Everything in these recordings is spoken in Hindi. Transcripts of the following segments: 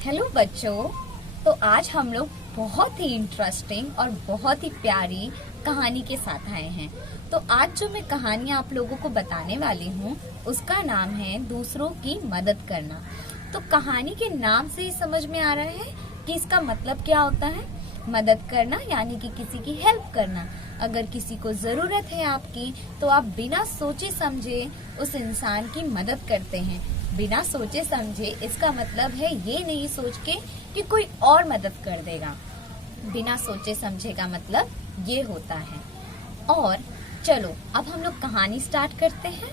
हेलो बच्चों। तो आज हम लोग बहुत ही इंटरेस्टिंग और बहुत ही प्यारी कहानी के साथ आए हैं। तो आज जो मैं कहानी आप लोगों को बताने वाली हूँ उसका नाम है दूसरों की मदद करना। तो कहानी के नाम से ही समझ में आ रहा है कि इसका मतलब क्या होता है। मदद करना यानी कि किसी की हेल्प करना। अगर किसी को जरूरत है आपकी तो आप बिना सोचे समझे उस इंसान की मदद करते हैं। बिना सोचे समझे इसका मतलब है ये नहीं सोच के कि कोई और मदद कर देगा। बिना सोचे समझे का मतलब ये होता है। और चलो अब हम लोग कहानी स्टार्ट करते हैं।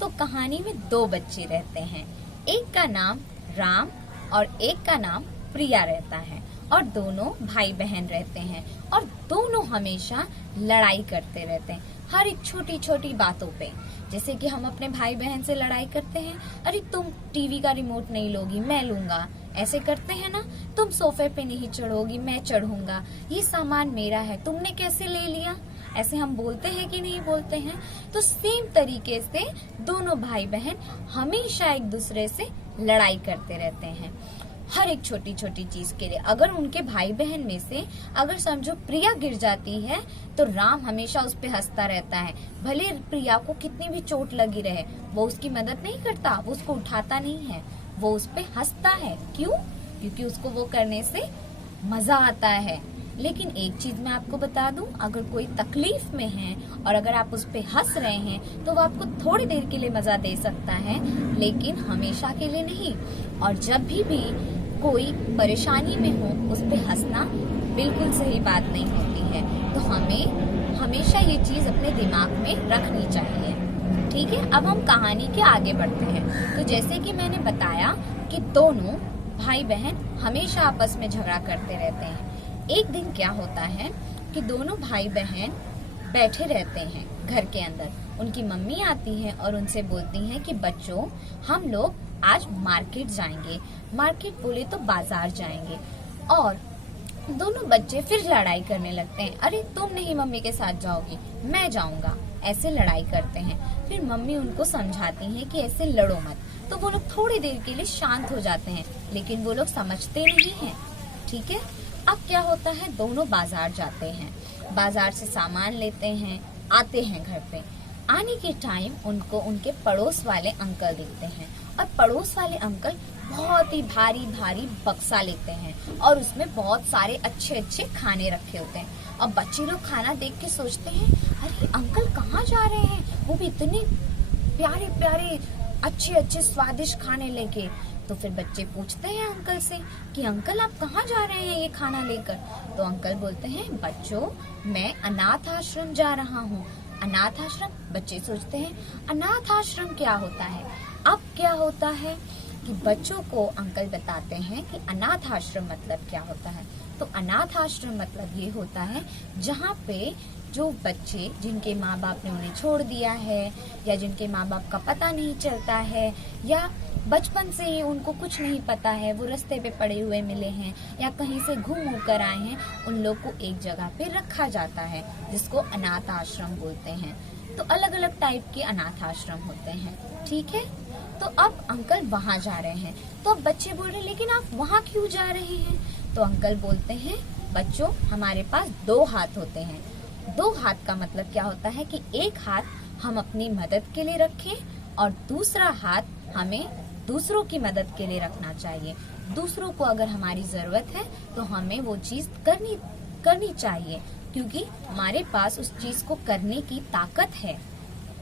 तो कहानी में दो बच्चे रहते हैं, एक का नाम राम और एक का नाम प्रिया रहता है और दोनों भाई बहन रहते हैं और दोनों हमेशा लड़ाई करते रहते हैं हर एक छोटी छोटी बातों पे। जैसे कि हम अपने भाई बहन से लड़ाई करते हैं, अरे तुम टीवी का रिमोट नहीं लोगी मैं लूंगा, ऐसे करते हैं ना। तुम सोफे पे नहीं चढ़ोगी मैं चढ़ूंगा, ये सामान मेरा है तुमने कैसे ले लिया, ऐसे हम बोलते हैं कि नहीं बोलते हैं। तो सेम तरीके से दोनों भाई बहन हमेशा एक दूसरे से लड़ाई करते रहते हैं हर एक छोटी छोटी चीज के लिए। अगर उनके भाई बहन में से अगर समझो प्रिया गिर जाती है तो राम हमेशा उस पे हंसता रहता है। भले प्रिया को कितनी भी चोट लगी रहे वो उसकी मदद नहीं करता, वो उसको उठाता नहीं है, वो उस पे हंसता है। क्यों? क्योंकि उसको वो करने से मजा आता है। लेकिन एक चीज मैं आपको बता दूं, अगर कोई तकलीफ में है और अगर आप उस पे हंस रहे हैं तो वो आपको थोड़ी देर के लिए मजा दे सकता है लेकिन हमेशा के लिए नहीं। और जब भी कोई परेशानी में हो उस पे हंसना बिल्कुल सही बात नहीं होती है। तो हमें हमेशा ये चीज अपने दिमाग में रखनी चाहिए। ठीक है, अब हम कहानी के आगे बढ़ते हैं। तो जैसे कि मैंने बताया कि दोनों भाई बहन हमेशा आपस में झगड़ा करते रहते हैं। एक दिन क्या होता है कि दोनों भाई बहन बैठे रहते हैं घर के अंदर। उनकी मम्मी आती है और उनसे बोलती हैं कि बच्चों हम लोग आज मार्केट जाएंगे। मार्केट बोले तो बाजार जाएंगे। और दोनों बच्चे फिर लड़ाई करने लगते हैं, अरे तुम नहीं मम्मी के साथ जाओगी मैं जाऊंगा, ऐसे लड़ाई करते हैं। फिर मम्मी उनको समझाती हैं कि ऐसे लड़ो मत। तो वो लोग थोड़ी देर के लिए शांत हो जाते हैं लेकिन वो लोग समझते नहीं हैं। ठीक है, अब क्या होता है, दोनों बाजार जाते हैं, बाजार से सामान लेते हैं, आते हैं घर पे। आने के टाइम उनको उनके पड़ोस वाले अंकल दिखते हैं और पड़ोस वाले अंकल बहुत ही भारी भारी बक्सा लेते हैं और उसमें बहुत सारे अच्छे अच्छे खाने रखे होते हैं। अब बच्चे लोग खाना देख के सोचते हैं अरे अंकल कहाँ जा रहे हैं, वो भी इतने प्यारे प्यारे अच्छे अच्छे स्वादिष्ट खाने लेके। तो फिर बच्चे पूछते हैं अंकल से कि अंकल आप कहाँ जा रहे हैं ये खाना लेकर। तो अंकल बोलते हैं बच्चों मैं अनाथ आश्रम जा रहा हूँ। अनाथ आश्रम? बच्चे सोचते हैं अनाथ आश्रम क्या होता है। अब क्या होता है कि बच्चों को अंकल बताते हैं कि अनाथ आश्रम मतलब क्या होता है। तो अनाथ आश्रम मतलब ये होता है जहाँ पे जो बच्चे जिनके माँ बाप ने उन्हें छोड़ दिया है या जिनके माँ बाप का पता नहीं चलता है या बचपन से ही उनको कुछ नहीं पता है, वो रास्ते पे पड़े हुए मिले हैं या कहीं से घूम कर आए हैं, उन लोग को एक जगह पे रखा जाता है जिसको अनाथ आश्रम बोलते हैं। तो अलग अलग टाइप के अनाथ आश्रम होते हैं। ठीक है, तो अब अंकल वहाँ जा रहे हैं। तो अब बच्चे बोल रहे लेकिन आप वहाँ क्यों जा रहे हैं। तो अंकल बोलते हैं बच्चों हमारे पास दो हाथ होते हैं। दो हाथ का मतलब क्या होता है कि एक हाथ हम अपनी मदद के लिए रखें और दूसरा हाथ हमें दूसरों की मदद के लिए रखना चाहिए। दूसरों को अगर हमारी जरूरत है तो हमें वो चीज करनी चाहिए क्योंकि हमारे पास उस चीज को करने की ताकत है।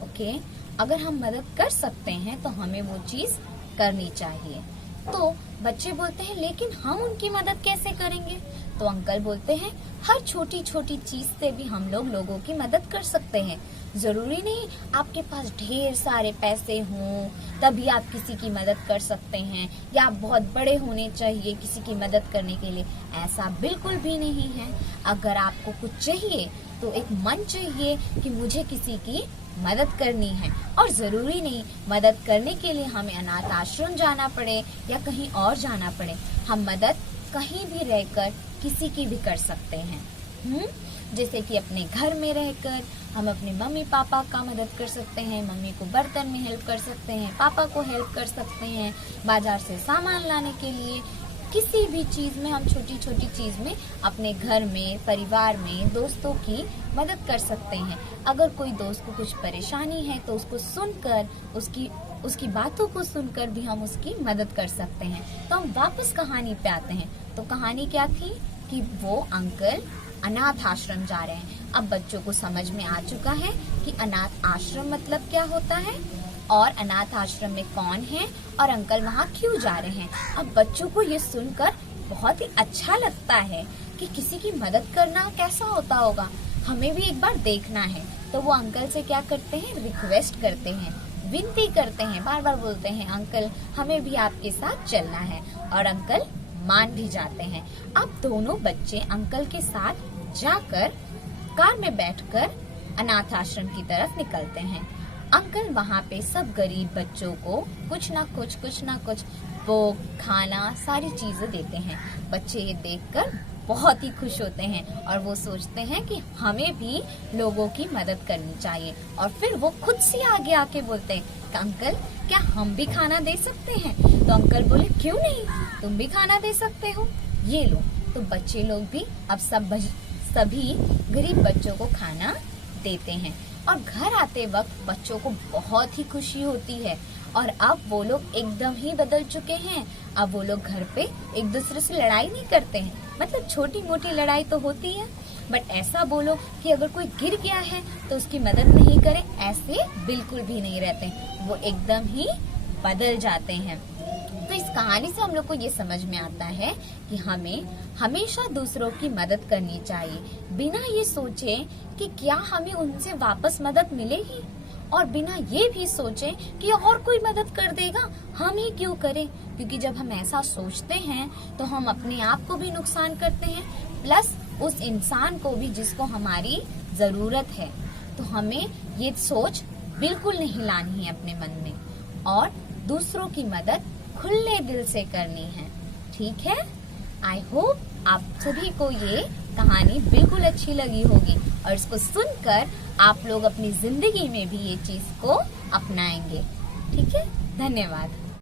ओके, अगर हम मदद कर सकते हैं तो हमें वो चीज करनी चाहिए। तो बच्चे बोलते हैं लेकिन हम उनकी मदद कैसे करेंगे। तो अंकल बोलते हैं हर छोटी छोटी चीज से भी हम लोगों की मदद कर सकते हैं। जरूरी नहीं आपके पास ढेर सारे पैसे हों तभी आप किसी की मदद कर सकते हैं या आप बहुत बड़े होने चाहिए किसी की मदद करने के लिए, ऐसा बिल्कुल भी नहीं है। अगर आपको कुछ चाहिए तो एक मन चाहिए कि मुझे किसी की मदद करनी है और जरूरी नहीं मदद करने के लिए हमें अनाथ आश्रम जाना पड़े या कहीं और जाना पड़े। हम मदद कहीं भी रहकर किसी की भी कर सकते हैं। जैसे कि अपने घर में रहकर हम अपने मम्मी पापा का मदद कर सकते हैं, मम्मी को बर्तन में हेल्प कर सकते हैं, पापा को हेल्प कर सकते हैं, बाजार से सामान लाने के लिए किसी भी चीज में, हम छोटी छोटी चीज में अपने घर में, परिवार में, दोस्तों की मदद कर सकते हैं। अगर कोई दोस्त को कुछ परेशानी है तो उसको सुनकर, उसकी बातों को सुनकर भी हम उसकी मदद कर सकते हैं। तो हम वापस कहानी पे आते हैं। तो कहानी क्या थी कि वो अंकल अनाथ आश्रम जा रहे हैं। अब बच्चों को समझ में आ चुका है कि अनाथ आश्रम मतलब क्या होता है और अनाथ आश्रम में कौन है और अंकल वहाँ क्यों जा रहे हैं। अब बच्चों को ये सुनकर बहुत ही अच्छा लगता है कि किसी की मदद करना कैसा होता होगा, हमें भी एक बार देखना है। तो वो अंकल से क्या करते हैं, रिक्वेस्ट करते हैं, विनती करते हैं, बार बार बोलते हैं अंकल हमें भी आपके साथ चलना है, और अंकल मान भी जाते हैं। अब दोनों बच्चे अंकल के साथ जाकर कार में बैठकर अनाथ आश्रम की तरफ निकलते हैं। अंकल वहाँ पे सब गरीब बच्चों को कुछ ना कुछ बुक, खाना, सारी चीजें देते हैं। बच्चे ये देखकर बहुत ही खुश होते हैं और वो सोचते हैं कि हमें भी लोगों की मदद करनी चाहिए। और फिर वो खुद से आगे आके बोलते हैं कि अंकल क्या हम भी खाना दे सकते हैं। तो अंकल बोले क्यों नहीं, तुम भी खाना दे सकते हो, ये लो। तो बच्चे लोग भी अब सभी गरीब बच्चों को खाना देते हैं। और घर आते वक्त बच्चों को बहुत ही खुशी होती है और अब वो लोग एकदम ही बदल चुके हैं। अब वो लोग घर पे एक दूसरे से लड़ाई नहीं करते हैं, मतलब छोटी मोटी लड़ाई तो होती है, बट ऐसा बोलो कि अगर कोई गिर गया है तो उसकी मदद नहीं करें, ऐसे बिल्कुल भी नहीं रहते। वो एकदम ही बदल जाते हैं। तो इस कहानी से हम लोग को ये समझ में आता है कि हमें हमेशा दूसरों की मदद करनी चाहिए, बिना ये सोचे कि क्या हमें उनसे वापस मदद मिलेगी, और बिना ये भी सोचे कि और कोई मदद कर देगा, हम ही क्यों करें। क्योंकि जब हम ऐसा सोचते हैं तो हम अपने आप को भी नुकसान करते हैं, प्लस उस इंसान को भी जिसको हमारी जरूरत है। तो हमें ये सोच बिल्कुल नहीं लानी है अपने मन में, और दूसरों की मदद खुले दिल से करनी है। ठीक है, आई होप आप सभी को ये कहानी बिल्कुल अच्छी लगी होगी और इसको सुनकर आप लोग अपनी जिंदगी में भी ये चीज को अपनाएंगे। ठीक है, धन्यवाद।